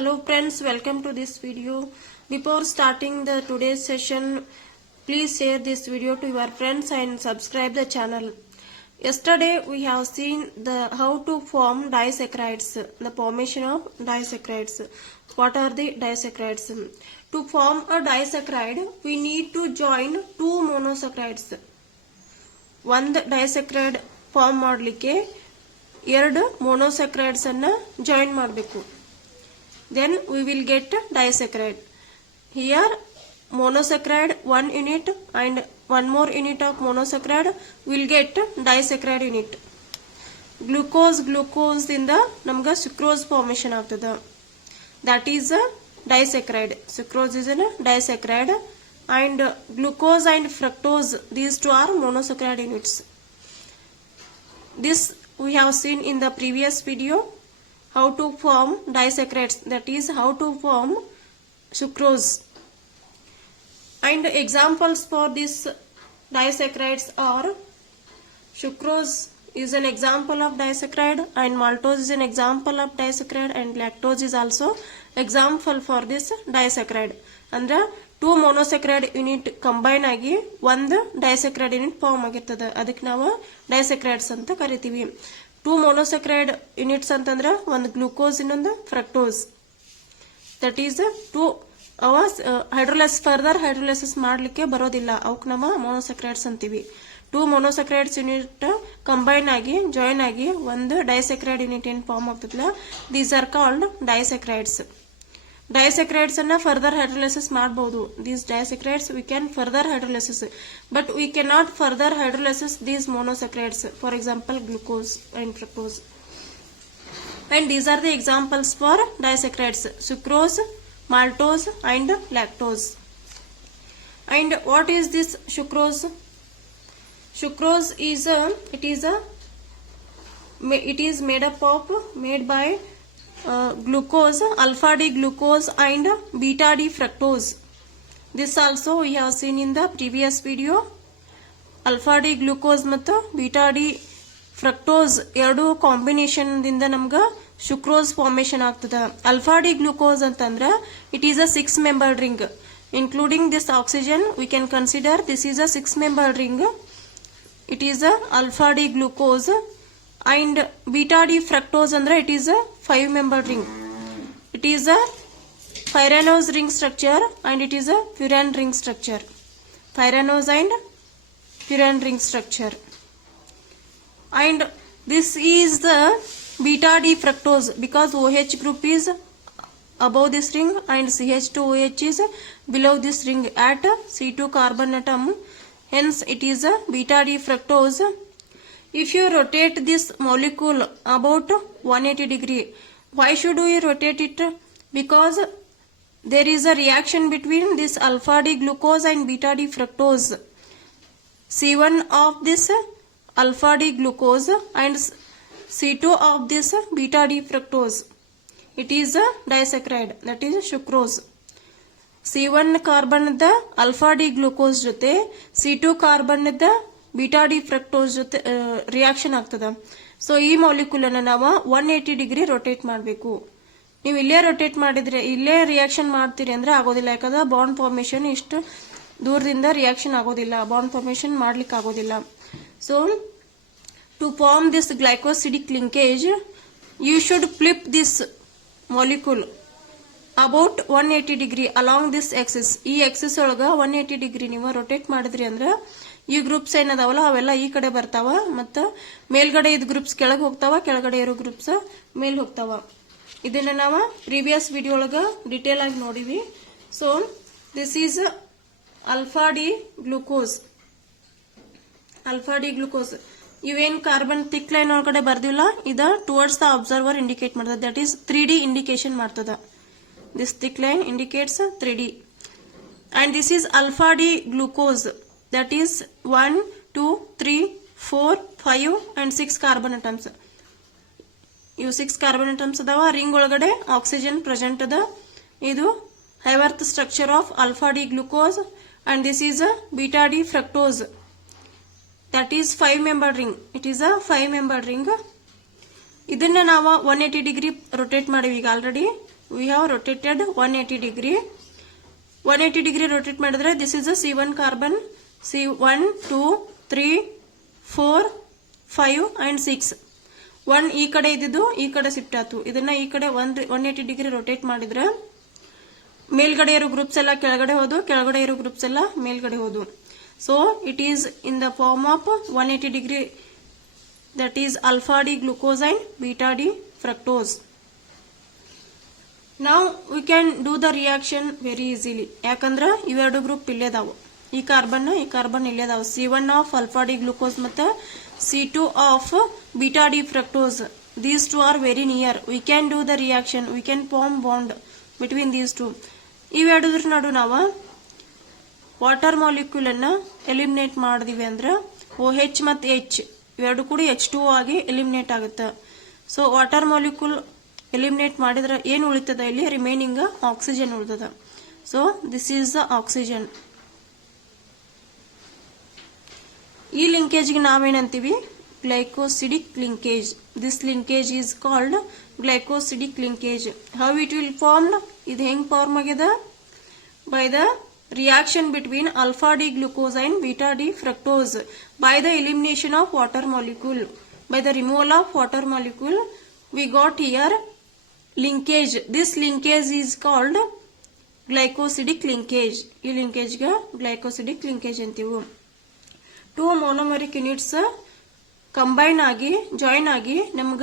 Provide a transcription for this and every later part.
Hello friends, welcome to this video. Before starting the today's session, please share this video to your friends and subscribe the channel. Yesterday we have seen the how to form disaccharides, the formation of disaccharides. What are the disaccharides? To form a disaccharide, we need to join two monosaccharides. ಒಂದು ಡೈಸ್ಯಾಕ್ರೈಡ್ form ಮಾಡಲಿಕ್ಕೆ ಎರಡು ಮೊನೋಸ್ಯಾಕ್ರೈಡ್ಸ್ ಅನ್ನ join ಮಾಡಬೇಕು. Then we will get disaccharide. Here monosaccharide 1 unit and one more unit of monosaccharide will get disaccharide unit. Glucose ಇಂದ ನಮಗೆ sucrose formation ಆಗ್ತದೆ. That is a disaccharide. Sucrose is a disaccharide and glucose and fructose, these two are monosaccharide units. This we have seen in the previous video. How to form disaccharides, that is how to form sucrose. And examples for these disaccharides are sucrose is an example of disaccharide and maltose is an example of disaccharide and lactose is also example for this disaccharide. Andre two monosaccharide unit combine ಆಗಿ ಒಂದು disaccharide unit form ಆಗಿರ್ತದೆ. ಅದಕ್ಕೆ ನಾವು disaccharides ಅಂತ ಕರಿತೀವಿ. Two ಮೊನೋಸೆಕ್ರೈಡ್ units ಅಂತಂದ್ರೆ ಒಂದು glucose ಇನ್ನೊಂದು fructose. That is to further hydrolysis ಮಾಡಲಿಕ್ಕೆ ಬರೋದಿಲ್ಲ, ಅವಕ್ಕೆ ನಮ್ಮ ಮೊನೋಸೆಕ್ರೈಡ್ಸ್ ಅಂತೀವಿ. ಟೂ ಮೊನೋಸೆಕ್ರೈಡ್ಸ್ ಯೂನಿಟ್ ಕಂಬೈನ್ ಆಗಿ ಜಾಯಿನ್ ಆಗಿ ಒಂದು ಡೈಸೆಕ್ರೈಡ್ ಯೂನಿಟ್ ಏನು ಫಾರ್ಮ್ ಆಗ್ತದಲ್ಲ, these are called disaccharides. Disaccharides ಅನ್ನ ಫರ್ದರ್ ಹೈಡ್ರೋಲೈಸಿಸ್ ಮಾಡಬಹುದು. These disaccharides we can further hydrolysis, but we can not further hydrolysis these monosaccharides, for example glucose and fructose. And these are the examples for disaccharides: sucrose, maltose and lactose. And what is this sucrose? Sucrose is made by glucose, alpha D glucose and beta D fructose. This also we have seen in the previous video. Alpha D glucose ಮತ್ತು beta D fructose ಎರಡು combination ದಿಂದ ನಮಗೆ sucrose formation ಆಗ್ತದೆ. Alpha D glucose ಅಂತಂದ್ರೆ it is a 6 membered ring. Including this oxygen, we can consider this is a 6 membered ring. It is a alpha D glucose and beta D fructose andre it is a 5 membered ring. It is a pyranose ring structure and it is a furan ring structure. Pyranose and furan ring structure. And this is the beta D fructose because OH group is above this ring and CH2OH is below this ring at C2 carbon atom. Hence it is a beta D fructose. If you rotate this molecule about 180 degree, why should we rotate it? Because there is a reaction between this alpha D glucose and beta D fructose. C1 of this alpha D glucose and C2 of this beta D fructose. It is a disaccharide, that is sucrose. C1 carbon the alpha D glucose ಜೊತೆ C2 carbon the beta D fructose ಜೊತೆ reaction ಆಗ್ತದೆ. So ಈ molecule ಅನ್ನು ನಾವು 180 degree rotate ಮಾಡಬೇಕು. ನೀವು ಇಲ್ಲೇ rotate ಮಾಡಿದ್ರೆ ಇಲ್ಲೇ ರಿಯಾಕ್ಷನ್ ಮಾಡ್ತೀರಿ ಅಂದ್ರೆ ಆಗೋದಿಲ್ಲ, ಯಾಕಂದ್ರೆ ಬಾಂಡ್ ಫಾರ್ಮೇಶನ್ ಇಷ್ಟು ದೂರದಿಂದ ರಿಯಾಕ್ಷನ್ ಆಗೋದಿಲ್ಲ, ಬಾಂಡ್ ಫಾರ್ಮೇಶನ್ ಮಾಡ್ಲಿಕ್ಕೆ ಆಗೋದಿಲ್ಲ. So to form this glycosidic linkage, you should flip this molecule about 180 degree along this axis. ಈ axis ಒಳಗ 180 ಡಿಗ್ರಿ ನೀವು ರೊಟೇಟ್ ಮಾಡಿದ್ರಿ ಅಂದ್ರೆ ಈ ಗ್ರೂಪ್ಸ್ ಏನದಾವಲ್ಲ ಅವೆಲ್ಲ ಈ ಕಡೆ ಬರ್ತಾವ, ಮತ್ತ ಮೇಲ್ಗಡೆ ಇದ್ ಗ್ರೂಪ್ಸ್ ಕೆಳಗೆ ಹೋಗ್ತಾವ, ಕೆಳಗಡೆ ಇರೋ ಗ್ರೂಪ್ಸ್ ಮೇಲ್ ಹೋಗ್ತಾವ. ಇದನ್ನ ನಾವು ಪ್ರೀವಿಯಸ್ ವಿಡಿಯೋ ಒಳಗ ಡಿಟೇಲ್ ಆಗಿ ನೋಡಿವಿ. So this is alpha D glucose. Alpha D glucose ಇವೇನ್ ಕಾರ್ಬನ್ ಥಿಕ್ ಲೈನ್ ಒಳಗಡೆ ಬರ್ದಿಲ್ಲ, ಇದ ಟುವರ್ಡ್ಸ್ ದ ಅಬ್ಸರ್ವರ್ ಇಂಡಿಕೇಟ್ ಮಾಡ್ತದ. ದಟ್ ಈಸ್ 3D ಇಂಡಿಕೇಶನ್ ಮಾಡ್ತದ. This thick line indicates 3D. And this is alpha D glucose. That is 1, 2, 3, 4, 5 and 6 carbon atoms. ಇವು 6 carbon atoms ಅದಾವ. Ring ಒಳಗಡೆ oxygen present ಅದ. ಇದು Haworth structure of alpha D glucose and this is a beta D fructose. That is 5 membered ring. It is a 5 membered ring. ಇದನ್ನ ನಾವು 180 degree rotate ಮಾಡಿವಿ ಈಗ already. we have rotated 180 degree. 180 degree rotate ಮಾಡಿದ್ರೆ this is a C1 carbon. C1, 2, 3, 4, 5 and 6. 1 ಈ ಕಡೆ ಇದ್ದಿದ್ದು ಈ ಕಡೆ ಶಿಫ್ಟ್ ಆಯ್ತು. ಇದನ್ನ ಈ ಕಡೆ 180 ಡಿಗ್ರಿ ರೊಟೇಟ್ ಮಾಡಿದ್ರೆ ಮೇಲ್ಗಡೆ ಇರೋ ಗ್ರೂಪ್ಸ್ ಎಲ್ಲ ಕೆಳಗಡೆ ಹೋದು, ಕೆಳಗಡೆ ಇರೋ ಗ್ರೂಪ್ಸ್ ಎಲ್ಲ ಮೇಲ್ಗಡೆ ಹೋದು. So it is in the form of 180 degree, that is alpha D glucose and beta D fructose. Now we can do the reaction very easily. ಯಾಕಂದ್ರೆ ಇವೆರಡು ಗ್ರೂಪ್ ಇಲ್ಲೇದಾವು, ಈ ಕಾರ್ಬನ್ ಇಲ್ಲೇದಾವು. C1 of alpha D glucose ಮತ್ತೆ C2 of beta D fructose. These two are very near. We can do the reaction. We can form bond between these two. ಇವೆರಡರ ನಡು ನಾವು water molecule ಅನ್ನ eliminate ಮಾಡಿದಿವಿ ಅಂದ್ರೆ OH ಮತ್ತು H ಇವೆರಡು ಕೂಡ H2O ಆಗಿ ಎಲಿಮಿನೇಟ್ ಆಗುತ್ತೆ. ಸೊ ವಾಟರ್ ಮಾಲಿಕ್ಯೂಲ್ ಎಲಿಮಿನೇಟ್ ಮಾಡಿದ್ರೆ ಏನು ಉಳಿತದ, ಇಲ್ಲಿ ರಿಮೈನಿಂಗ್ ಆಕ್ಸಿಜನ್ ಉಳಿತದ. So this is the oxygen. ಈ ಲಿಂಕೇಜ್ಗೆ ನಾವೇನಂತೀವಿ, glycosidic linkage. This linkage is called glycosidic linkage. How it will form, ಇದು ಹೆಂಗ್ ಫಾರ್ಮ್ ಆಗ್ಯದ, by the reaction between alpha D glucose and beta D fructose by the elimination of water molecule. By the removal of water molecule, we got here linkage. This linkage is called glycosidic linkage. ಈ linkage ಗೆ glycosidic linkage ಅಂತೀವಿ. 2 monomeric units combine ಆಗಿ join ಆಗಿ ನಮಗ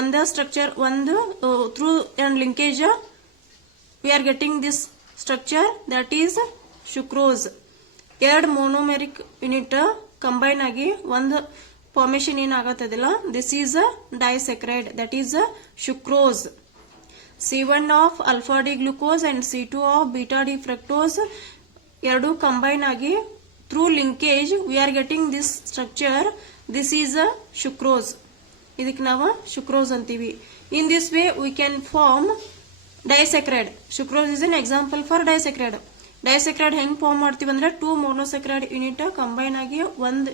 ಒಂದ structure through and linkage we are getting this structure, that is sucrose. ಎರಡು monomeric unit combine ಆಗಿ ಒಂದು formation ಏನಾಗತ್ತದಿಲ್ಲ, this is a disaccharide, that is a sucrose. C1 of alpha D glucose and C2 of beta D fructose ಎರಡು combine ಆಗಿ through linkage we are getting this structure, this is a sucrose. ಇದಕ್ಕೆ ನಾವು sucrose ಅಂತೀವಿ. In this way we can form disaccharide. Sucrose is an example for disaccharide. Disaccharide ಹೆಂಗ್ form ಮಾಡ್ತೀವಿ ಅಂದ್ರೆ 2 monosaccharide unit combine ಆಗಿ ಒಂದು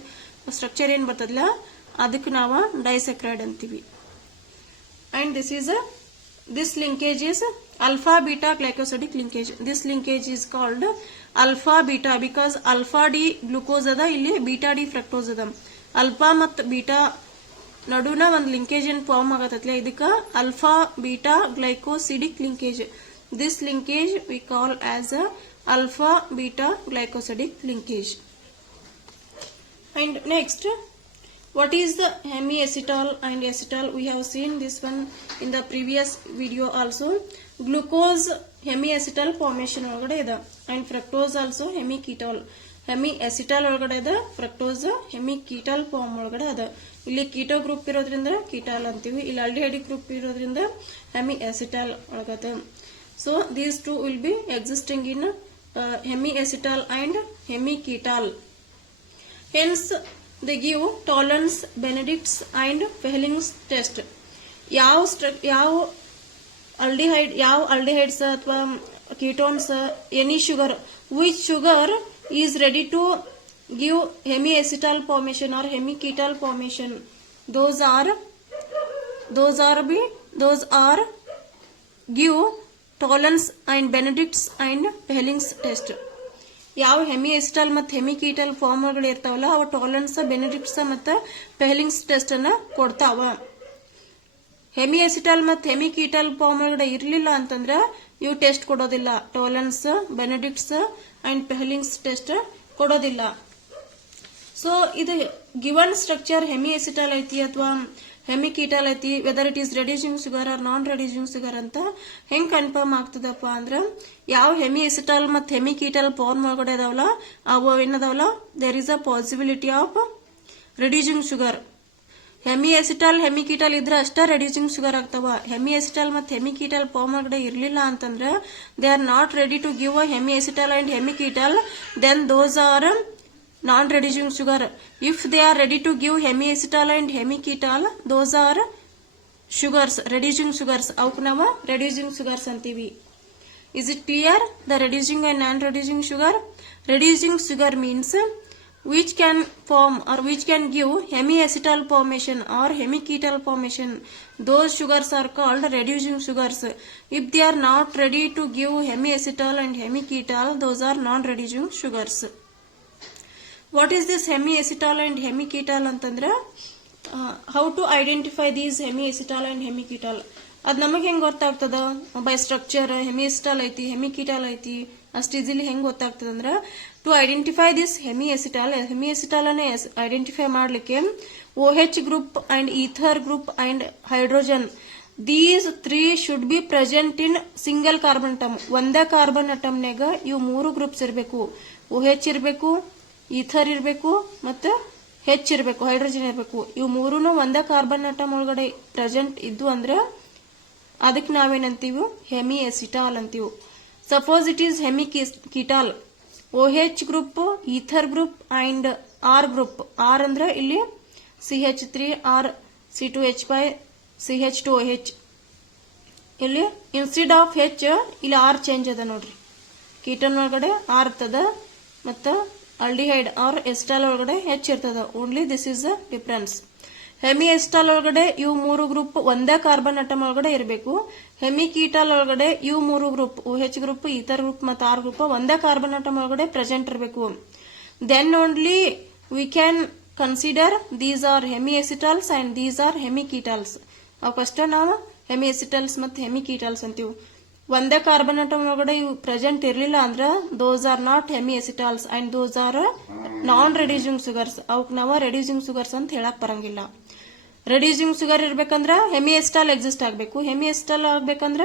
structure ಏನ್ ಬರ್ತದಲ್ಲ ಅದಕ್ಕೆ ನಾವು disaccharide ಅಂತೀವಿ. And this linkage is alpha beta glycosidic linkage. This linkage is called alpha beta because alpha D glucose ಅದ, ಇಲ್ಲಿ beta D fructose ಅದ. alpha ಮತ್ತು beta ನಡುನ ಒಂದು ಲಿಂಕೇಜ್ ಏನ್ ಫಾರ್ಮ್ ಆಗತ್ತಲ್ಲ, ಇದಕ್ಕ alpha beta glycosidic linkage. This linkage we call as a alpha beta glycosidic linkage. And next, what is the hemiacetal and acetal? We have seen this one in the previous video also. Glucose hemiacetal formation ಒಳಗಡೆ ಇದೆ and fructose also hemiketal. hemiacetal ಒಳಗಡೆ ಇದೆ, fructose hemiketal form ಒಳಗಡೆ ಇದೆ. ಇಲ್ಲಿ keto group ಇರೋದ್ರಿಂದ ketal ಅಂತೀವಿ, ಇಲ್ಲಿ ಆಲ್ಡಿಹೈಡಿಕ್ ಗ್ರೂಪ್ ಇರೋದ್ರಿಂದ hemiacetal ಒಳಗದೆ. So these two will be existing in hemiacetal and hemiketal. Hence they give Tollens, Benedict's and Fehling's test. ಯಾವ aldehydes ಅಥವಾ ketones, any sugar, which sugar is ready to give hemiacetal formation or hemiketal formation, those are give Tollens and Benedict's and Fehling's test. ಯಾವ ಹೆಮಿಎಸಿಟಲ್ ಮತ್ತು ಹೆಮಿಕೀಟಲ್ ಫಾರ್ಮ್ಗಳು ಇರ್ತಾವಲ್ಲ ಅವು Tollens, ಬೆನೆಡಿಕ್ಟ್ಸ್ ಮತ್ತು ಪೆಹ್ಲಿಂಗ್ಸ್ test ಅನ್ನ ಕೊಡ್ತಾವ. ಹೆಮಿಎಸಿಟಲ್ ಮತ್ತು ಹೆಮಿಕೀಟಲ್ ಫಾರ್ಮ್ ಒಳಗಡೆ ಇರಲಿಲ್ಲ ಅಂತಂದ್ರೆ ಇವು ಟೆಸ್ಟ್ ಕೊಡೋದಿಲ್ಲ. Tollens, Benedict's and Fehling's test ಕೊಡೋದಿಲ್ಲ. ಸೊ ಇದು ಗಿವನ್ ಸ್ಟ್ರಕ್ಚರ್ ಹೆಮಿಎಸಿಟಲ್ ಐತಿ ಅಥವಾ ಹೆಮಿಕೀಟಲ್ ಐತಿ, whether it is reducing sugar or non reducing sugar ಅಂತ ಹೆಂಗ್ ಕನ್ಫರ್ಮ್ ಆಗ್ತದಪ್ಪ ಅಂದ್ರೆ, ಯಾವ ಹೆಮಿಎಸಿಟಲ್ ಮತ್ತು ಹೆಮಿಕೀಟಲ್ ಫಾರ್ಮ್ ಒಳಗಡೆ ಇದಾವಲ್ಲ ಅವು ಏನದಾವಲ್ಲ, there is a possibility of reducing sugar. Hemiacetal hemiketal ಇದ್ರೆ ಅಷ್ಟೇ ರೆಡ್ಯೂಸಿಂಗ್ ಶುಗರ್ ಆಗ್ತಾವ. ಹೆಮಿಎಸಿಟಲ್ ಮತ್ತು ಹೆಮಿಕೀಟಲ್ ಫಾರ್ಮ್ ಒಳಗಡೆ ಇರಲಿಲ್ಲ ಅಂತಂದ್ರೆ they are not ready to give a hemiacetal and hemiketal, then those are non-reducing sugar. If they are ready to give hemiacetal and hemiketal, those are sugars, reducing sugars. ಅವಕ್ಕೆ ನಾವು reducing sugars ಅಂತೀವಿ. Is it clear? The reducing and non-reducing sugar. Reducing sugar means which can form or which can give hemiacetal formation or hemiketal formation. Those sugars are called reducing sugars. If they are not ready to give hemiacetal and hemiketal, those are non-reducing sugars. What is this hemiacetal and hemiketal antandre? How to identify these hemiacetal and hemiketal? ಅದು ನಮಗೆ ಹೆಂಗೆ ಗೊತ್ತಾಗ್ತದ? By structure ಹೆಮಿಯೆಸಿಟಾಲ್ ಐತಿ, ಹೆಮಿಕೀಟಾಲ್ ಐತಿ, ಅಷ್ಟು easily ಹೆಂಗೆ ಗೊತ್ತಾಗ್ತದ ಅಂದ್ರೆ, ಟು ಐಡೆಂಟಿಫೈ ದಿಸ್ ಹೆಮಿಯೆಸಿಟಾಲ್ ಅನ್ನ ಐಡೆಂಟಿಫೈ ಮಾಡಲಿಕ್ಕೆ OH group and ether group and hydrogen, these 3 should be present in single carbon atom. ಒಂದೇ ಕಾರ್ಬನ್ ಅಟಮ್ನಾಗ ಇವು 3 ಗ್ರೂಪ್ಸ್ ಇರಬೇಕು. OH ಇರಬೇಕು, ಈಥರ್ ಇರಬೇಕು, ಮತ್ತು H ಇರಬೇಕು, ಹೈಡ್ರೋಜನ್ ಇರಬೇಕು. ಇವು 3 ಒಂದೇ ಕಾರ್ಬನ್ ಅಟಮ್ ಒಳಗಡೆ ಪ್ರೆಸೆಂಟ್ ಇದ್ದು ಅಂದ್ರೆ ಅದಕ್ಕೆ ನಾವೇನಂತೀವಿ? ಹೆಮಿಯೆಸಿಟಾಲ್ ಅಂತೀವಿ. Suppose it is hemiketal, OH group, ether group and R group. R ಅಂದ್ರೆ ಇಲ್ಲಿ CH3 R C2H5 CH2OH. ಇಲ್ಲಿ ಇನ್ಸ್ಟೆಡ್ ಆಫ್ H ಇಲ್ಲಿ R ಚೇಂಜ್ ಅದ ನೋಡ್ರಿ. ಕೀಟನ್ ಒಳಗಡೆ R ಇರ್ತದ, ಮತ್ತು ಆಲ್ಡಿಹೈಡ್ ಆರ್ ಎಸ್ಟಾಲ್ ಒಳಗಡೆ H ಇರ್ತದ. Only this is the difference. Hemiacetal ಒಳಗಡೆ ಇವು 3 ಗ್ರೂಪ್ ಒಂದೇ ಕಾರ್ಬನ್ ಅಟಮ್ ಒಳಗಡೆ ಇರಬೇಕು. ಹೆಮಿಕೀಟಾಲ್ ಒಳಗಡೆ ಇವು 3 group, OH group, ether group ಮತ್ತು R ಗ್ರೂಪ್ ಒಂದೇ ಕಾರ್ಬನ್ ಅಟಮ್ ಒಳಗಡೆ ಪ್ರೆಸೆಂಟ್ ಇರಬೇಕು. Then only we can consider these are hemiacetals and these are hemiketals. ಅವಕ್ಕಷ್ಟ ನಾವು ಹೆಮಿಯೆಸಿಟಾಲ್ಸ್ ಮತ್ತು ಹೆಮಿಕೀಟಾಲ್ಸ್ ಅಂತೀವಿ. ಒಂದೇ ಕಾರ್ಬನ್ ಅಟಮ್ ಒಳಗಡೆ ಇವು ಪ್ರೆಸೆಂಟ್ ಇರಲಿಲ್ಲ ಅಂದ್ರೆ those are not hemiacetals and those are non reducing sugars. ಅವಕ್ಕೆ ನಾವು ರೆಡ್ಯೂಸಿಂಗ್ ಶುಗರ್ಸ್ ಅಂತ ಹೇಳಕ್ ಬರಂಗಿಲ್ಲ. ರೆಡ್ಯೂಸಿಂಗ್ ಶುಗರ್ ಇರ್ಬೇಕಂದ್ರ ಹೆಮಿಯೆಸಿಟಾಲ್ ಎಕ್ಸಿಸ್ಟ್ ಆಗಬೇಕು. ಹೆಮಿಯೆಸಿಟಾಲ್ ಆಗ್ಬೇಕಂದ್ರ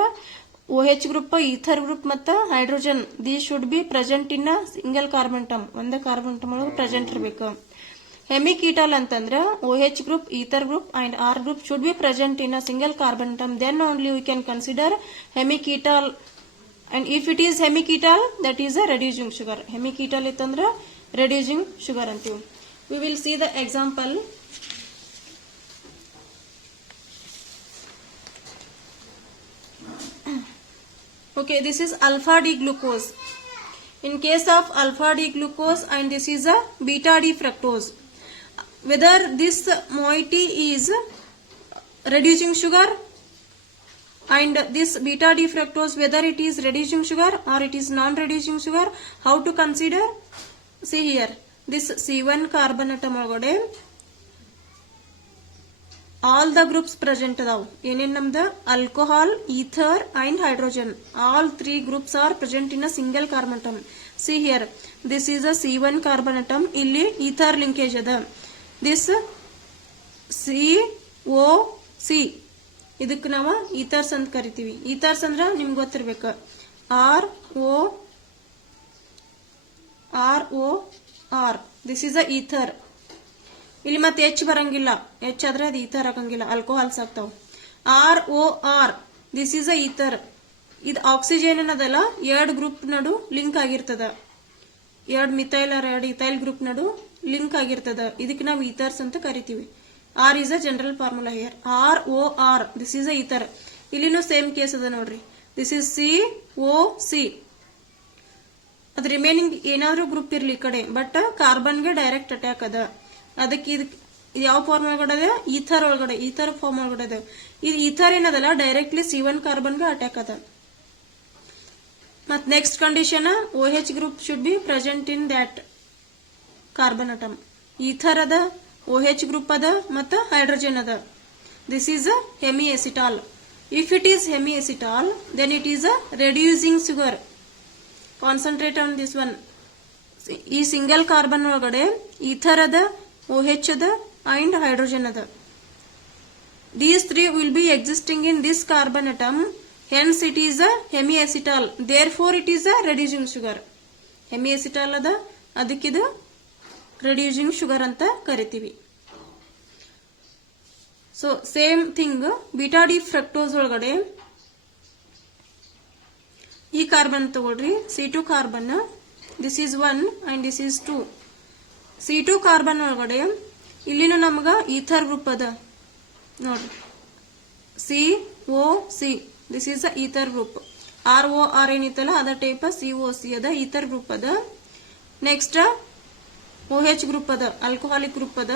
OH ಗ್ರೂಪ್, ಈಥರ್ ಗ್ರೂಪ್ ಮತ್ತು hydrogen these should be present in single carbon atom, ಒಂದೇ ಕಾರ್ಬನ್ ಅಟಮ್ ಒಳಗೆ ಪ್ರೆಸೆಂಟ್ ಇರಬೇಕು. ಹೆಮಿಕೀಟಾಲ್ ಅಂತಂದ್ರೆ OH group, ether group and R group should be present in a single carbon atom. Then only we can consider hemiketal. And if it is hemiketal that is a reducing sugar. Hemiketal ಇತ್ತಂದ್ರೆ reducing sugar ಅಂತೀವಿ. We will see the example. Okay, this is alpha D glucose. In case of alpha D glucose and this is a beta D fructose, whether this moiety is reducing sugar and this beta D fructose whether it is reducing sugar or it is non-reducing sugar, how to consider? See here, this C1 carbon atom ಒಳಗಡೆ all the groups present ಅದಾವ. ಏನೇನ್ ನಮ್ದು? alcohol, ether and hydrogen. All 3 groups are present in a single carbon atom. See here, this is a C1 carbon atom. ಇಲ್ಲಿ ether linkage ಅದ. This COC ಇದಕ್ಕೆ ನಾವು ethers ಅಂತ ಕರಿತೀವಿ. ಈಥರ್ಸ್ ಅಂದ್ರೆ ನಿಮ್ಗೆ ಗೊತ್ತಿರ್ಬೇಕು, ROR. This is a ether. ಇಲ್ಲಿ ಮತ್ತೆ H ಬರಂಗಿಲ್ಲ, H ಆದ್ರೆ ಅದು ಈಥರ್ ಆಗಂಗಿಲ್ಲ, ಆಲ್ಕೋಹಾಲ್ಸ್ ಆಗ್ತಾವ. ROR, this is a ether. ಇದು ಆಕ್ಸಿಜನ್ ಅನ್ನೋದಲ್ಲ, 2 ಗ್ರೂಪ್ ನಡು ಲಿಂಕ್ ಆಗಿರ್ತದ. 2 ಮಿಥೈಲ್ ಆರ್ 2 ಇಥೈಲ್ ಗ್ರೂಪ್ ನಡು ಲಿಂಕ್ ಆಗಿರ್ತದ. ಇದಕ್ಕೆ ನಾವು ಈಥರ್ಸ್ ಅಂತ ಕರಿತೀವಿ. R is a general formula here. ROR, this is a ether. ಇಲ್ಲಿನೂ ಸೇಮ್ ಕೇಸ್ ಅದ ನೋಡ್ರಿ. This is COC. ಅದು ರಿಮೈನಿಂಗ್ ಏನಾದ್ರೂ ಗ್ರೂಪ್ ಇರ್ಲಿ ಈ ಕಡೆ, ಬಟ್ ಕಾರ್ಬನ್ಗೆ ಡೈರೆಕ್ಟ್ ಅಟ್ಯಾಕ್ ಅದ. ಅದಕ್ಕೆ ಇದಕ್ಕೆ ಯಾವ ಫಾರ್ಮ್ ಒಳಗಡೆ ಅದ? ಈಥರ್ ಒಳಗಡೆ, ಈಥರ್ ಫಾರ್ಮ್ ಒಳಗಡೆ ಅದ. ಇದು ಈಥರ್ ಏನದಲ್ಲ, ಡೈರೆಕ್ಟ್ಲಿ C1 ಕಾರ್ಬನ್ಗೆ ಅಟ್ಯಾಕ್ ಅದ. ಮತ್ next condition, OH group should be present in that carbon atom. Ether ಅದ, OH ಗ್ರೂಪ್ ಅದ, ಮತ್ತು ಹೈಡ್ರೋಜನ್ ಅದ. This is a hemiacetal. If it is hemiacetal, then it is a reducing sugar. Concentrate on this one. ಈ single carbon ಒಳಗಡೆ ether ಅದ, OH ಅದ and hydrogen ಅದ. These 3 will be existing in this carbon atom. Hence it is a hemiacetal. Therefore it is a reducing sugar. Hemiacetal ಅದ, ಅದಕ್ಕಿದು reducing sugar ಅಂತ ಕರಿತೀವಿ. So same thing beta D fructose ಒಳಗಡೆ ಈ carbon ತಗೊಳ್ರಿ, C2 carbon. This is 1 and this is 2. C2 carbon ಒಳಗಡೆ ಇಲ್ಲಿನೂ ನಮಗ ether group ಅದ ನೋಡ್ರಿ, COC. This is a ether group. ROR ಏನಿತ್ತಲ್ಲ ಅದ ಟೈಪ್ COC ಅದ, ಈಥರ್ ಗ್ರೂಪ್ ಅದ. ನೆಕ್ಸ್ಟ್ OH ಗ್ರೂಪ್ ಅದ, ಆಲ್ಕೋಹಾಲಿಕ್ ಗ್ರೂಪ್ ಅದ.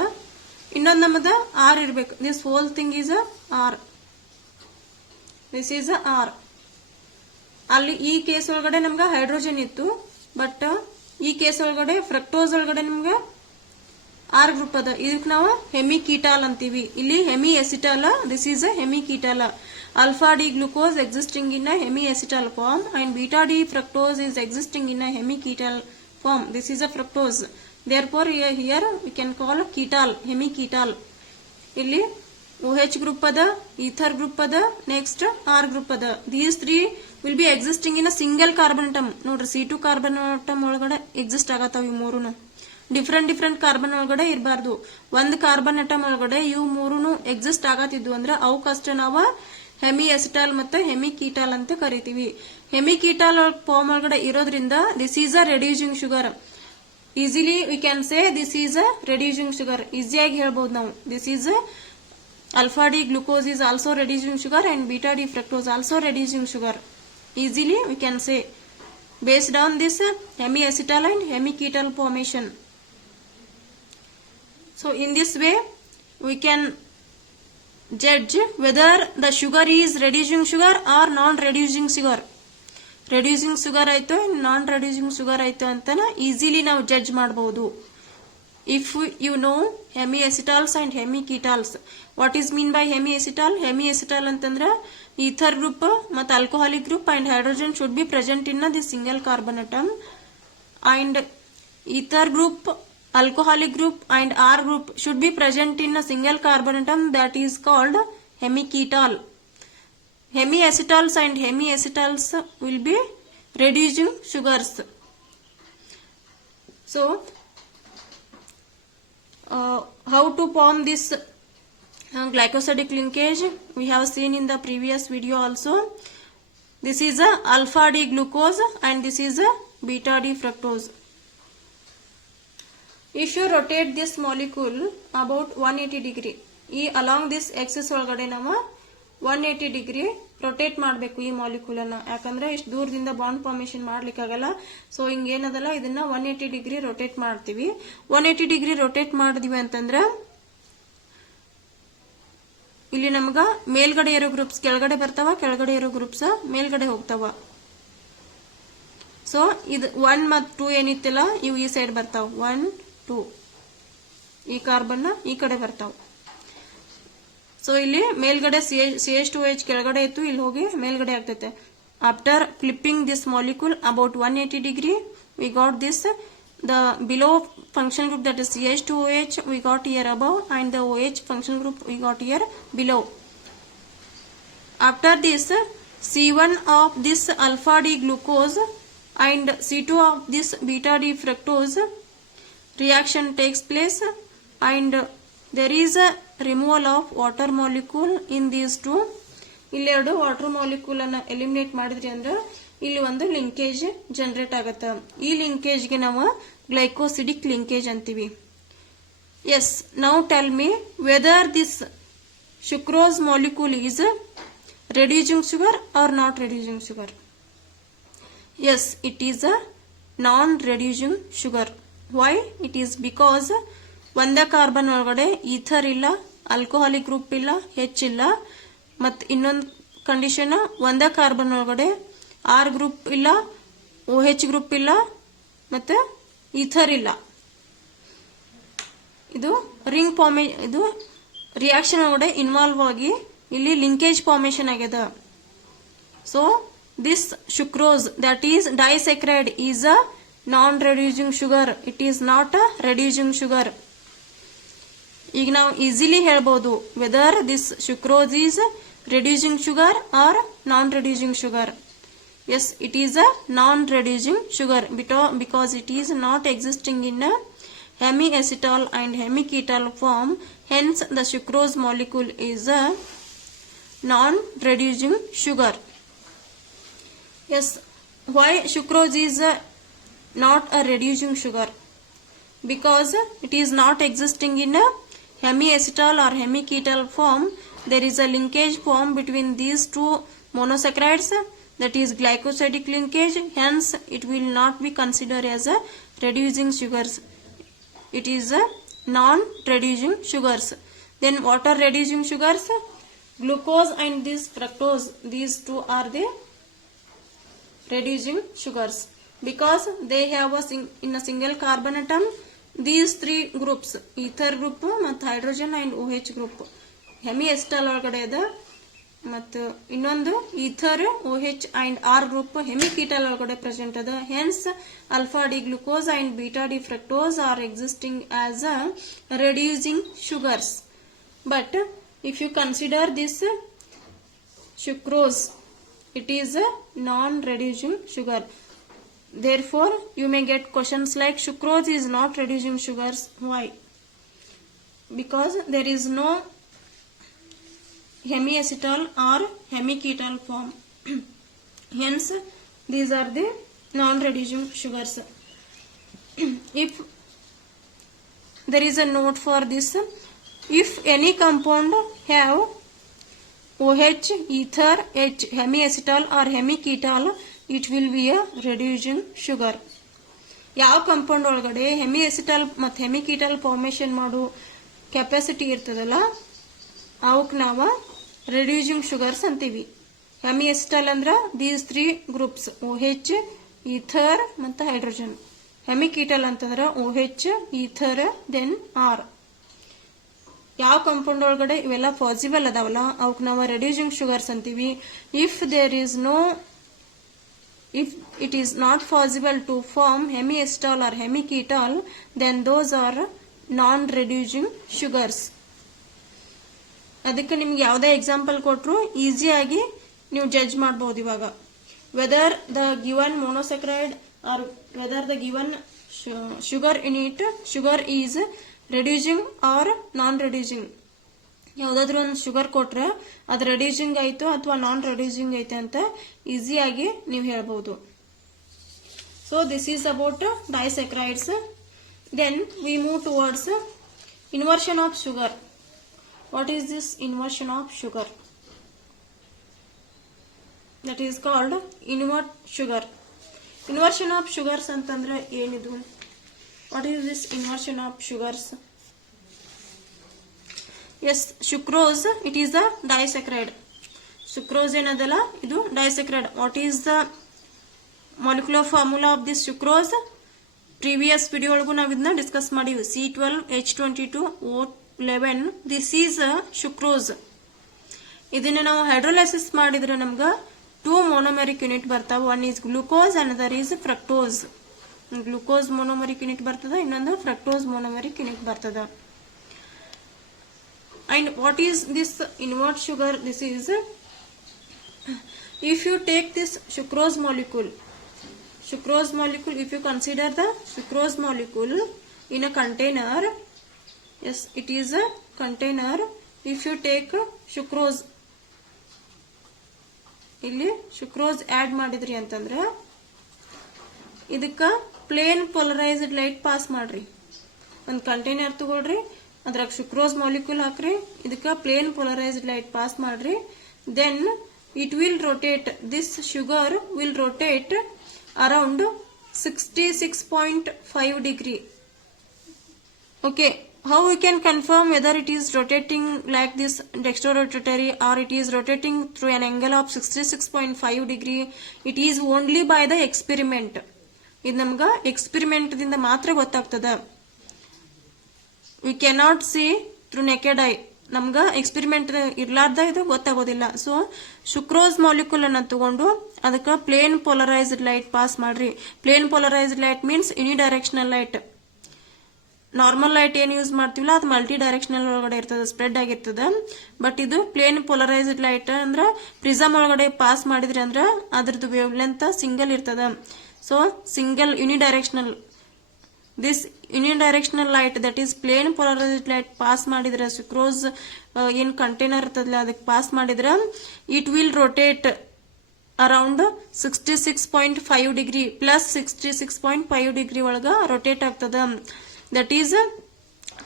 ಇನ್ನೊಂದು ನಮ್ಮದ R ಇರ್ಬೇಕು. This whole thing is R. This is R. ಅಲ್ಲಿ ಈ ಕೇಸ್ ಒಳಗಡೆ ನಮ್ಗೆ ಹೈಡ್ರೋಜನ್ ಇತ್ತು, ಬಟ್ ಈ ಕೇಸ್ ಒಳಗಡೆ ಫ್ರಕ್ಟೋಸ್ ಒಳಗಡೆ ನಮ್ಗೆ R ಗ್ರೂಪ್ ಅದ. ಇದಕ್ಕೆ ನಾವು ಹೆಮಿಕೀಟಾಲ್ ಅಂತೀವಿ. ಇಲ್ಲಿ hemi acetal, this is a hemiketal. Alpha D glucose existing in a hemiacetal form and beta D fructose is existing in a hemiketal form. This is a fructose. Therefore here we can call ketal, hemiketal. Illi OH group ada, ether group ada, next R group ada. These three will be existing in a single carbon atom. Nodri C2 carbon atom ಒಳಗಡೆ exist ಆಗತಾವ ಇವು ಮೂರುನು. Different carbon ಒಳಗಡೆ ಇರಬಾರ್ದು. ಒಂದು carbon atom ಒಳಗಡೆ ಇವು ಮೂರುನು exist ಆಗತ್ತಿದ್ವು ಅಂದ್ರೆ ಅವಕ್ಕಷ್ಟೇ ನಾವು hemi ಎಸಿಟಾಲ್ ಮತ್ತು ಹೆಮಿ ಕೀಟಾಲ್ ಅಂತ ಕರಿತೀವಿ. ಹೆಮಿ ಕೀಟಾಲ್ ಫಾರ್ಮ್ ಒಳಗಡೆ ಇರೋದ್ರಿಂದ this is a reducing sugar. Easily we can say this is a reducing sugar. ಈಸಿಯಾಗಿ ಹೇಳ್ಬಹುದು ನಾವು. This is alpha D glucose is also reducing sugar and beta D fructose also reducing sugar. Easily we can say based on this hemiacetal and hemiketal formation. So in this way we can judge whether the sugar is reducing sugar or non-reducing sugar. Reducing sugar ಆಯ್ತು non-reducing sugar ಆಯ್ತು ಅಂತನ easily ನಾವು judge ಮಾಡಬಹುದು. If you know hemiacetals and hemiketals, what is mean by hemiacetal? Hemiacetal ಅಂತಂದ್ರೆ ether group ಮತ್ತು alcoholic group and hydrogen should be present in the single carbon atom, and ether group, alcoholic group and R group should be present in a single carbon atom, that is called hemiketal. Hemiacetals and hemiacetals will be reducing sugars. So how to form this glycosidic linkage we have seen in the previous video also. This is a alpha D glucose and this is a beta D fructose. If you rotate this molecule about 180 degree, along this axis ಒಳಗಡೆ ನಾವು 180 degree rotate ಮಾಡಬೇಕು ಈ molecule ಅನ್ನ. ಯಾಕಂದ್ರೆ ಇಷ್ಟು ದೂರದಿಂದ bond formation ಮಾಡ್ಲಿಕ್ಕಾಗಲ್ಲ. So ಹಿಂಗೇನದಲ್ಲ ಇದನ್ನ 180 degree rotate ಮಾಡ್ತೀವಿ. 180 ಡಿಗ್ರಿ ರೊಟೇಟ್ ಮಾಡಿದ್ವಿ ಅಂತಂದ್ರೆ ಇಲ್ಲಿ ನಮಗ ಮೇಲ್ಗಡೆ ಇರೋ ಗ್ರೂಪ್ಸ್ ಕೆಳಗಡೆ ಬರ್ತಾವ, ಕೆಳಗಡೆ ಇರೋ ಗ್ರೂಪ್ಸ್ ಮೇಲ್ಗಡೆ ಹೋಗ್ತಾವ. ಸೊ ಇದು 1 ಮತ್ತು 2 ಏನಿತ್ತಿಲ್ಲ ಇವು ಈ ಸೈಡ್ ಬರ್ತಾವ. 1 2 ಈ ಕಾರ್ಬನ್ ಈ ಕಡೆ ಬರ್ತಾವ. ಸೊ ಇಲ್ಲಿ ಮೇಲ್ಗಡೆ CH2H ಕೆಳಗಡೆ ಇತ್ತು, ಇಲ್ಲಿ ಹೋಗಿ ಮೇಲ್ಗಡೆ ಆಗ್ತೈತೆ. After flipping this molecule about 180 degree we got this the below function group, that is CH2OH we got here above, and the OH function group we got here below. After this C1 of this alpha D glucose and C2 of this beta D fructose reaction takes place, and there is a removal of water molecule in these two. ಇಲ್ಲಿ ಎರಡು water molecule ಅನ್ನ eliminate ಮಾಡಿದ್ರಿ ಅಂದ್ರೆ ಇಲ್ಲಿ ಒಂದು linkage generate ಆಗುತ್ತೆ. ಈ ಲಿಂಕೇಜ್ಗೆ ನಾವು ಗ್ಲೈಕೋಸಿಡಿಕ್ ಲಿಂಕೇಜ್ ಅಂತೀವಿ. Yes, now tell me whether this sucrose molecule is reducing sugar or not reducing sugar? Yes, it is a non-reducing sugar. Why? It is because ಒಂದೇ ಕಾರ್ಬನ್ ಒಳಗಡೆ ಈಥರ್ ಇಲ್ಲ, alcoholic group ಇಲ್ಲ, H ಇಲ್ಲ, ಮತ್ತು ಇನ್ನೊಂದು condition ಒಂದೇ carbon ಒಳಗಡೆ R group ಇಲ್ಲ, OH ಗ್ರೂಪ್ ಇಲ್ಲ, ಮತ್ತೆ ಈಥರ್ ಇಲ್ಲ. ಇದು ರಿಂಗ್ ಇದು ರಿಯಾಕ್ಷನ್ ಒಳಗಡೆ ಇನ್ವಾಲ್ವ್ ಆಗಿ ಇಲ್ಲಿ ಲಿಂಕೇಜ್ ಫಾರ್ಮೇಶನ್ ಆಗ್ಯದ. So this sucrose that is disaccharide is a non reducing sugar. It is not a reducing sugar. ಈಗ ನಾವು ಈಸಿಲಿ ಹೇಳ್ಬೋದು whether this sucrose is reducing sugar or non-reducing sugar. Yes, it is a non-reducing sugar because it is not existing in a hemiacetal and hemiketal form. Hence, the sucrose molecule is a non-reducing sugar. Yes, why sucrose is not a reducing sugar? Because it is not existing in a hemiacetal or hemiketal form. There is a linkage formed between these two monosaccharides, that is glycosidic linkage. Hence, it will not be considered as a reducing sugars. it is a non-reducing sugars. Then what are reducing sugars? Glucose and this fructose, these two are the reducing sugars because they have in a single carbon atom these three groups, ether group ಮತ್ತು hydrogen and OH group. hemiacetal ಒಳಗಡೆ ಇದೆ ಮತ್ತು ಇನ್ನೊಂದು ether OH and R group hemiketal ಒಳಗಡೆ present ಇದೆ. Hence alpha D glucose and beta D fructose are existing as a reducing sugars. But if you consider this sucrose, it is a non-reducing sugar. Therefore, you may get questions like sucrose is not reducing sugars. Why? Because there is no hemiacetal or hemiketal form. Hence, these are the non-reducing sugars. If there is a note for this, if any compound have OH, ether, H, hemiacetal or hemiketal, it will be a reducing sugar. ಯಾವ compound ಒಳಗಡೆ ಹೆಮಿಎಸಿಟಲ್ ಮತ್ತು ಹೆಮಿಕೀಟಲ್ formation ಮಾಡೋ capacity ಇರ್ತದಲ್ಲ ಅವಕ್ಕೆ ನಾವು reducing sugars ಅಂತೀವಿ. ಹೆಮಿಎಸಿಟಲ್ ಅಂದ್ರೆ these three groups OH, ether ಮತ್ತು ಹೈಡ್ರೋಜನ್. ಹೆಮಿಕೀಟಲ್ ಅಂತಂದ್ರೆ OH, ಈಥರ್ ದೆನ್ R. ಯಾವ ಕಂಪೌಂಡ್ ಒಳಗಡೆ ಇವೆಲ್ಲ ಪಾಸಿಬಲ್ ಅದಾವಲ್ಲ ಅವಕ್ಕೆ ನಾವು ರೆಡ್ಯೂಸಿಂಗ್ ಶುಗರ್ಸ್ ಅಂತೀವಿ. If it is not possible to form hemiacetal or hemiketal, then those are non-reducing sugars. ಅದಕ್ಕೆ ನಿಮ್ಗೆ ಯಾವುದೇ ಎಕ್ಸಾಂಪಲ್ ಕೊಟ್ಟರು ಈಸಿಯಾಗಿ ನೀವು ಜಡ್ಜ್ ಮಾಡಬಹುದು. ಇವಾಗ whether the given monosaccharide or whether the given sugar in it sugar is reducing or non reducing. ಯಾವುದಾದ್ರೂ ಒಂದು ಶುಗರ್ ಕೊಟ್ರೆ ಅದು ರೆಡ್ಯೂಸಿಂಗ್ ಆಯ್ತು ಅಥವಾ ನಾನ್ ರೆಡ್ಯೂಸಿಂಗ್ ಐತೆ ಅಂತ ಈಸಿಯಾಗಿ ನೀವು ಹೇಳ್ಬಹುದು. So this is about disaccharides. Then we move towards inversion of sugar. What is this inversion of sugar? That is called invert sugar. Inversion of sugars ಅಂತಂದ್ರೆ ಏನಿದು? What is this inversion of sugars? Yes, sucrose, it is a disaccharide. Sucrose ಏನದಲ್ಲ ಇದು disaccharide. What is the molecular formula of this sucrose? Previous video ಒಳಗೂ ನಾವು ಇದನ್ನ discuss ಮಾಡಿವಿ. C12H22O11. This is a sucrose. ಇದನ್ನ ನಾವು ಹೈಡ್ರೋಲೈಸಿಸ್ ಮಾಡಿದ್ರೆ ನಮ್ಗೆ 2 monomeric unit ಬರ್ತಾವ. One is glucose, another is fructose. Glucose monomeric unit ಬರ್ತದ, ಇನ್ನೊಂದು fructose monomeric unit ಬರ್ತದ. And what is this invert sugar? This is if you take this sucrose molecule, if you consider the sucrose molecule in a container, yes, it is a container. If you take sucrose, ಇಲ್ಲಿ sucrose add ಮಾಡಿದ್ರಿ ಅಂತಂದ್ರೆ ಇದಕ್ಕ plane polarised light pass ಮಾಡ್ರಿ. ಒಂದು container ತಗೊಳ್ರಿ, ಅದ್ರಾಗ sucrose molecule ಹಾಕ್ರಿ, ಇದಕ್ಕೆ ಪ್ಲೇನ್ ಪೋಲರೈಸ್ಡ್ ಲೈಟ್ ಪಾಸ್ ಮಾಡ್ರಿ. Then it will rotate, this sugar will rotate around 66.5 degree. Okay, how we can confirm whether it is rotating like this dextrorotatory or it is rotating through an angle of 66.5 degree? It is only by the experiment. ಇದು ನಮ್ಗ experiment ದಿಂದ ಮಾತ್ರ ಗೊತ್ತಾಗ್ತದ. we cannot see through naked eye. ನಮ್ಗ experiment ಇರ್ಲಾರ್ದ ಇದು ಗೊತ್ತಾಗೋದಿಲ್ಲ. So sucrose molecule ಅನ್ನ ತಗೊಂಡು ಅದಕ್ಕೆ ಪ್ಲೇನ್ ಪೋಲರೈಸ್ಡ್ ಲೈಟ್ ಪಾಸ್ ಮಾಡ್ರಿ. Plane polarised light means unidirectional light. Normal light ಏನ್ ಯೂಸ್ ಮಾಡ್ತೀವಲ್ಲ ಅದು ಮಲ್ಟಿ ಡೈರೆಕ್ಷನಲ್ ಒಳಗಡೆ ಇರ್ತದ, ಸ್ಪ್ರೆಡ್ ಆಗಿರ್ತದ. ಬಟ್ ಇದು ಪ್ಲೇನ್ ಪೋಲರೈಸ್ಡ್ ಲೈಟ್ ಅಂದ್ರ ಪ್ರಿಸಮ್ ಒಳಗಡೆ ಪಾಸ್ ಮಾಡಿದ್ರಿ ಅಂದ್ರ ಅದ್ರದ್ದು ವೇವ್ ಲೆಂತ್ ಸಿಂಗಲ್ ಇರ್ತದ. So single unidirectional, this unidirectional light, that is plain polarized light pass ಮಾಡಿದ್ರೆ ಸುಕ್ರೋಸ್ ಏನ್ ಕಂಟೈನರ್ ಇರ್ತದಲ್ಲ ಅದಕ್ಕೆ ಪಾಸ್ ಮಾಡಿದ್ರೆ it will rotate around 66.5 degree plus 66.5 degree ಒಳಗ ರೊಟೇಟ್ ಆಗ್ತದ. that is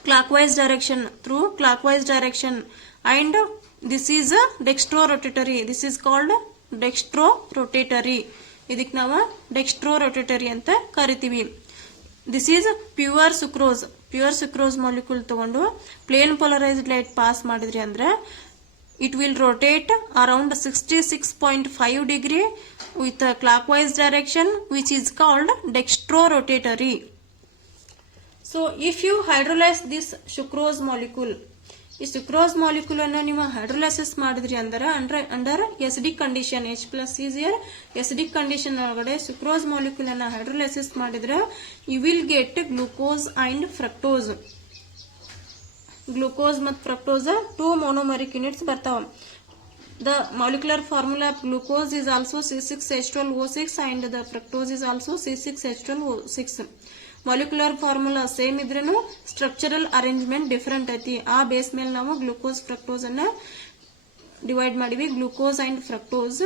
clockwise direction, through clockwise direction. And this is a dextrorotatory. This is called dextrorotatory. ಇದಕ್ಕೆ ನಾವು dextrorotatory ಅಂತ ಕರಿತೀವಿ. This is pure sucrose. Pure sucrose molecule ತಗೊಂಡು plane polarised light pass ಮಾಡಿದ್ರಿ ಅಂದ್ರೆ it will rotate around 66.5 degree with a clockwise direction, which is called dextrorotatory. So if you hydrolyze this sucrose molecule, ಈ sucrose molecule ಅನ್ನು ನೀವು hydrolysis ಮಾಡಿದ್ರಿ ಅಂದ್ರೆ under acidic condition H+C acidic condition ಒಳಗಡೆ sucrose molecule ಅನ್ನು hydrolysis ಮಾಡಿದ್ರೆ you will get glucose and fructose. Glucose ಮತ್ತು fructose 2 monomeric units ಬರ್ತಾವ. The molecular formula of glucose is also C6H12O6 and the fructose is also C6H12O6. Molecular formula same ಇದ್ರೂ structural arrangement different ಐತಿ. ಆ base ಮೇಲೆ ನಾವು glucose fructose ಅನ್ನ divide ಮಾಡಿವಿ. Glucose and fructose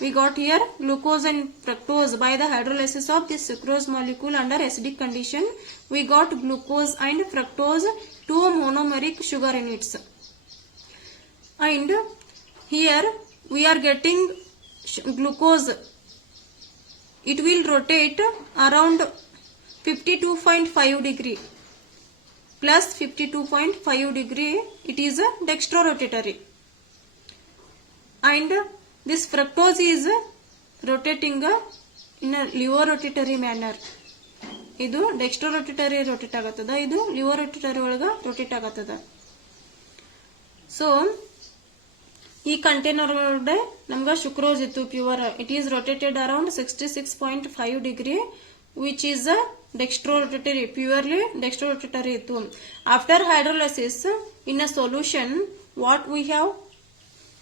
we got here glucose and fructose by the hydrolysis of this sucrose molecule under acidic condition. We got glucose and fructose 2 monomeric sugar units. And here we are getting glucose. It will rotate around 52.5 degree plus 52.5 degree. It is a dextrorotatory. And this fructose is rotating in a levorotatory manner. ಇದು ಡೆಕ್ಸ್ಟ್ರೋರೊಟೇಟರಿ rotate ಆಗತ್ತದ, ಇದು ಲಿವರೊಟೇಟರಿ ಒಳಗ rotate ಆಗತ್ತದ. So ಈ container ಒಳಗಡೆ ನಮ್ಗ sucrose ಇತ್ತು pure. It is rotated around 66.5 degree which is a dextrorotatory, purely dextrorotatory ಇತ್ತು. After hydrolysis in a solution what we have,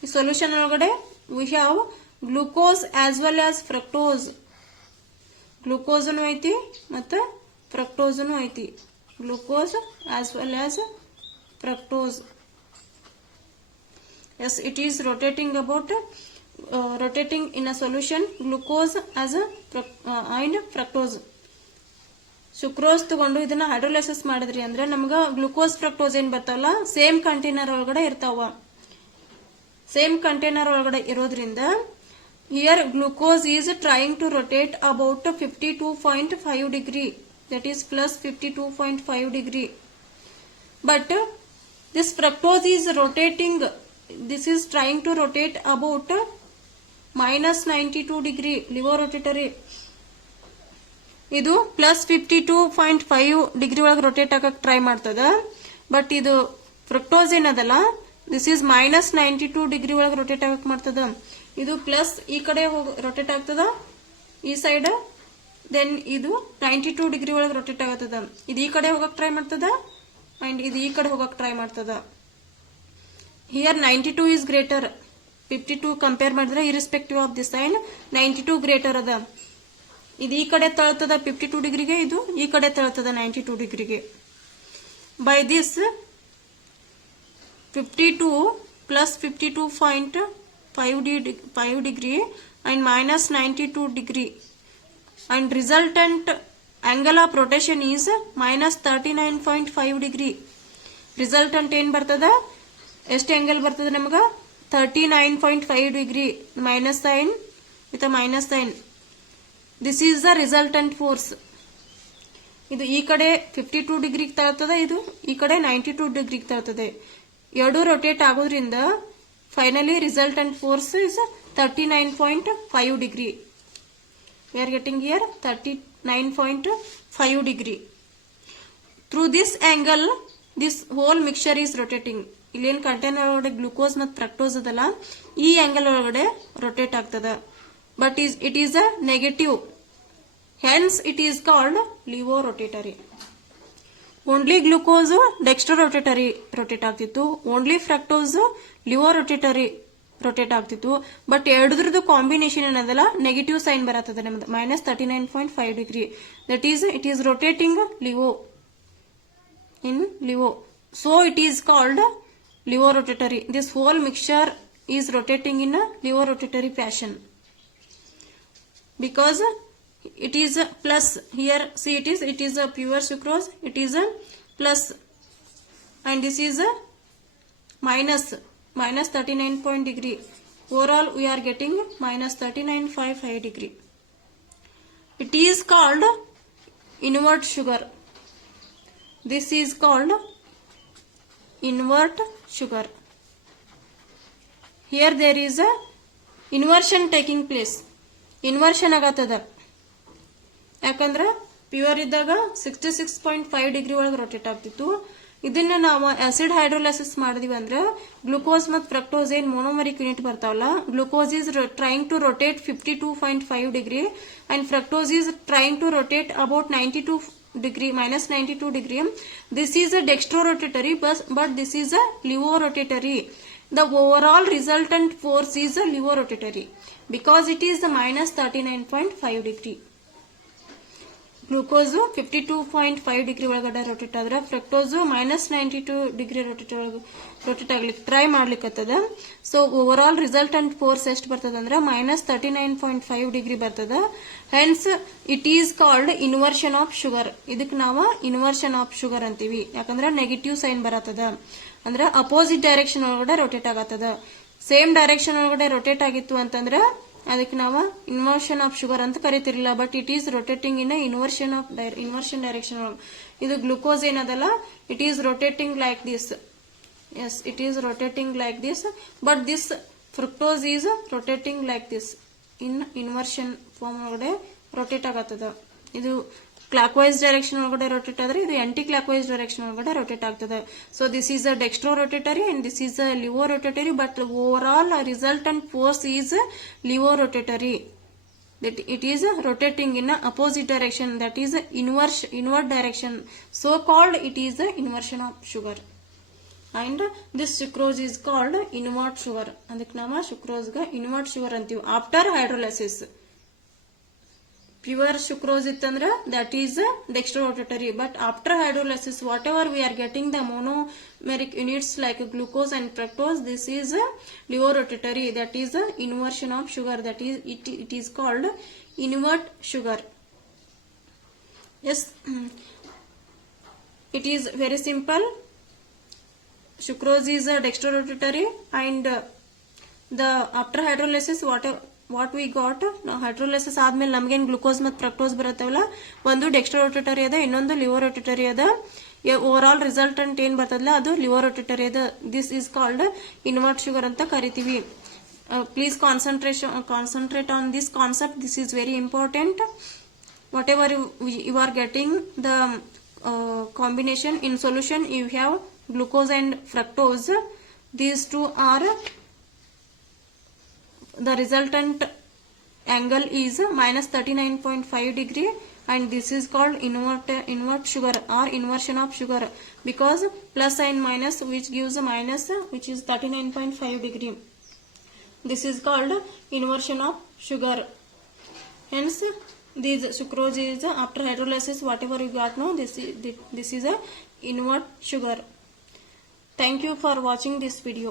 ಈ ಸೊಲ್ಯೂಷನ್ ಒಳಗಡೆ we have glucose as well as fructose. ಗ್ಲೂಕೋಸ್ನು ಐತಿ ಮತ್ತು ಫ್ರಕ್ಟೋಸ್ನು ಐತಿ. Glucose as well as fructose. Yes, it is rotating about rotating in a solution glucose as a and fructose. Sucrose ತಗೊಂಡು ಇದನ್ನ hydrolysis ಮಾಡಿದ್ರಿ ಅಂದ್ರೆ ನಮ್ಗ ಗ್ಲೂಕೋಸ್ ಫ್ರಕ್ಟೋಸ್ ಏನ್ ಬರ್ತಾವಲ್ಲ ಸೇಮ್ ಕಂಟೈನರ್ ಒಳಗಡೆ ಇರ್ತಾವ. ಸೇಮ್ ಕಂಟೈನರ್ ಒಳಗಡೆ ಇರೋದ್ರಿಂದ here glucose is trying to rotate about 52.5 degree, that is plus 52.5 degree. But this fructose is rotating, this is trying to rotate about minus 92 degree levorotatory. ಇದು plus 52.5 degree ಒಳಗೆ rotate ಆಗಕ್ try ಮಾಡ್ತದ. But ಇದು fructose ಏನದಲ್ಲ, this is minus 92 degree ಒಳಗೆ rotate ಆಗಕ್ ಮಾಡ್ತದ. ಇದು ಪ್ಲಸ್ ಈ ಕಡೆ ರೊಟೇಟ್ ಆಗ್ತದ ಈ ಸೈಡ್, ದೆನ್ ಇದು 92 ಡಿಗ್ರಿ ಒಳಗೆ ರೊಟೇಟ್ ಆಗತ್ತದ. ಇದು ಈ ಕಡೆ ಹೋಗಕ್ ಟ್ರೈ ಮಾಡ್ತದ ಅಂಡ್ ಇದು ಈ ಕಡೆ ಹೋಗಕ್ ಟ್ರೈ ಮಾಡ್ತದ. ಹಿಯರ್ 92 is greater, 52 ಕಂಪೇರ್ ಮಾಡಿದ್ರೆ irrespective of this sign 92 greater ಅದ. ಇದು ಈ ಕಡೆ ತಳ್ತದ 52 ಡಿಗ್ರಿಗೆ, ಇದು ಈ ಕಡೆ ತಳ್ತದ 92 ಡಿಗ್ರಿಗೆ. By this 52 plus 52.5 degree and minus 92 degree and resultant angle of rotation is minus 39.5 degree. Resultant ಏನ್ ಬರ್ತದ, ಎಷ್ಟು ಆಂಗಲ್ ಬರ್ತದೆ ನಮಗ 39.5 degree, minus sign with a minus sign. This is the resultant force. ಇದು ಈ ಕಡೆ 52 ಡಿಗ್ರಿ ತಳ್ತದೆ, ಇದು ಈ ಕಡೆ 92 ಡಿಗ್ರಿ ತಳ್ತದೆ. ಎರಡು ರೊಟೇಟ್ ಆಗೋದ್ರಿಂದ finally resultant force is 39.5 degree. We are getting here 39.5 degree. Through this angle, this whole mixture is rotating. ಇಲ್ಲೇನ್ container ಒಳಗಡೆ ಗ್ಲೂಕೋಸ್ ಮತ್ತು ಫ್ರಕ್ಟೋಸ್ ಅದಲ್ಲ, ಈ ಆಂಗಲ್ ಒಳಗಡೆ ರೊಟೇಟ್ ಆಗ್ತದ. But it is a negative, hence it is called levorotatory. Only glucose dextrorotatory rotate ಆಗ್ತಿತ್ತು, only fructose levorotatory rotate ಆಗ್ತಿತ್ತು. But ಎರಡರದ್ದು ಕಾಂಬಿನೇಷನ್ ಏನದಲ್ಲ ನೆಗೆಟಿವ್ ಸೈನ್ ಬರತ್ತದ ನಮ್ದು, minus 39.5 degree. That is it is rotating levo in levo. So it is called levorotatory. This whole mixture is rotating in a levorotatory fashion because it is a plus. Here see it is a pure sucrose, it is a plus, and this is a minus 39 degree. Overall we are getting minus 39.5 degree. It is called invert sugar. This is called invert sugar. Here there is a inversion taking place. Inversion ಆಗತ್ತದ ಯಾಕಂದ್ರೆ pure ಇದ್ದಾಗ 66.5 degree ಒಳಗೆ rotate ಆಗ್ತಿತ್ತು. ಇದನ್ನ ನಾವು acid hydrolysis ಮಾಡಿದ್ವಿ ಅಂದ್ರೆ glucose ಮತ್ತು ಫ್ರಕ್ಟೋಸ್ ಏನ್ ಮೊನೋಮರಿಕ್ ಯೂನಿಟ್ ಬರ್ತಾವಲ್ಲ, glucose is trying to rotate 52.5 degree and fructose is trying to rotate about 92 degree minus 92 degree. This is a dextrorotatory but this is a levorotatory. The overall resultant force is a levorotatory because it is minus 39.5 degree. Glucose 52.5 degree ಒಳಗಡೆ rotate ಆದ್ರೆ fructose minus 92 degree rotate ಆಗ್ಲಿಕ್ಕೆ try ಮಾಡ್ಲಿಕ್ಕತ್ತದ. So over all resultant force ಎಷ್ಟು ಬರ್ತದ ಅಂದ್ರೆ minus 39.5 degree ಬರ್ತದ. Hence it is called inversion of sugar. ಇದಕ್ಕೆ ನಾವು ಇನ್ವರ್ಷನ್ ಆಫ್ ಶುಗರ್ ಅಂತೀವಿ ಯಾಕಂದ್ರೆ ನೆಗೆಟಿವ್ ಸೈನ್ ಬರತ್ತದ, ಅಂದ್ರೆ ಅಪೋಸಿಟ್ ಡೈರೆಕ್ಷನ್ ಒಳಗಡೆ ರೊಟೇಟ್ ಆಗತ್ತದ. ಸೇಮ್ ಡೈರೆಕ್ಷನ್ ಒಳಗಡೆ ರೊಟೇಟ್ ಆಗಿತ್ತು ಅಂತಂದ್ರೆ ಅದಕ್ಕೆ ನಾವು ಇನ್ವರ್ಷನ್ ಆಫ್ ಶುಗರ್ ಅಂತ ಕರಿತಿರಲಿಲ್ಲ. But it is rotating in inversion direction. ಇದು ಗ್ಲೂಕೋಸ್ ಏನದಲ್ಲ, it is rotating like this. Yes, it is rotating like this. But this fructose is rotating like this. Inversion form ಒಳಗಡೆ rotate ಆಗತ್ತದ. ಇದು clock wise direction ಒಳಗಡೆ rotate ಆದ್ರೆ ಇದು aunty clock wise direction ಒಳಗಡೆ rotate ಆಗ್ತದೆ. So this is a dextro rotatory and this is a Livo rotatory. But over all resultant force is Livo rotatory. It is rotating in opposite direction, that is inward direction. So called it is the inversion of sugar. And this sucrose is called invert sugar. ಅದಕ್ಕೆ ನಾವು sucrose ಗೆ invert sugar ಅಂತೀವಿ after hydrolysis. Pure sucrose ittandre that is dextrorotatory, but after hydrolysis whatever we are getting the monomeric units like glucose and fructose, this is levorotatory, that is inversion of sugar, that is it is called invert sugar. Yes, it is very simple. Sucrose is dextrorotatory and the after hydrolysis what we got, hydrolysis ಆದ್ಮೇಲೆ ನಮಗೇನು glucose ಮತ್ತು fructose ಬರುತ್ತವಲ್ಲ, ಒಂದು ಡೆಕ್ಸ್ಟ್ರೋರೊಟೇಟರಿ ಅದ, ಇನ್ನೊಂದು ಲಿವೋರೊಟೇಟರಿ ಅದ. Over all resultant ಏನ್ ಬರ್ತದಲ್ಲ ಅದು ಲಿವೋರೊಟೇಟರಿ ಅದ. This is called invert sugar ಅಂತ ಕರಿತೀವಿ. Please concentrate on this concept. This is very important. Whatever you are getting the combination in solution, you have glucose and fructose. These two are the resultant angle is minus 39.5 degree and this is called invert sugar or inversion of sugar, because plus and minus which gives a minus which is 39.5 degree. This is called inversion of sugar. Hence this sucrose is after hydrolysis whatever you got now, this is a invert sugar. Thank you for watching this video.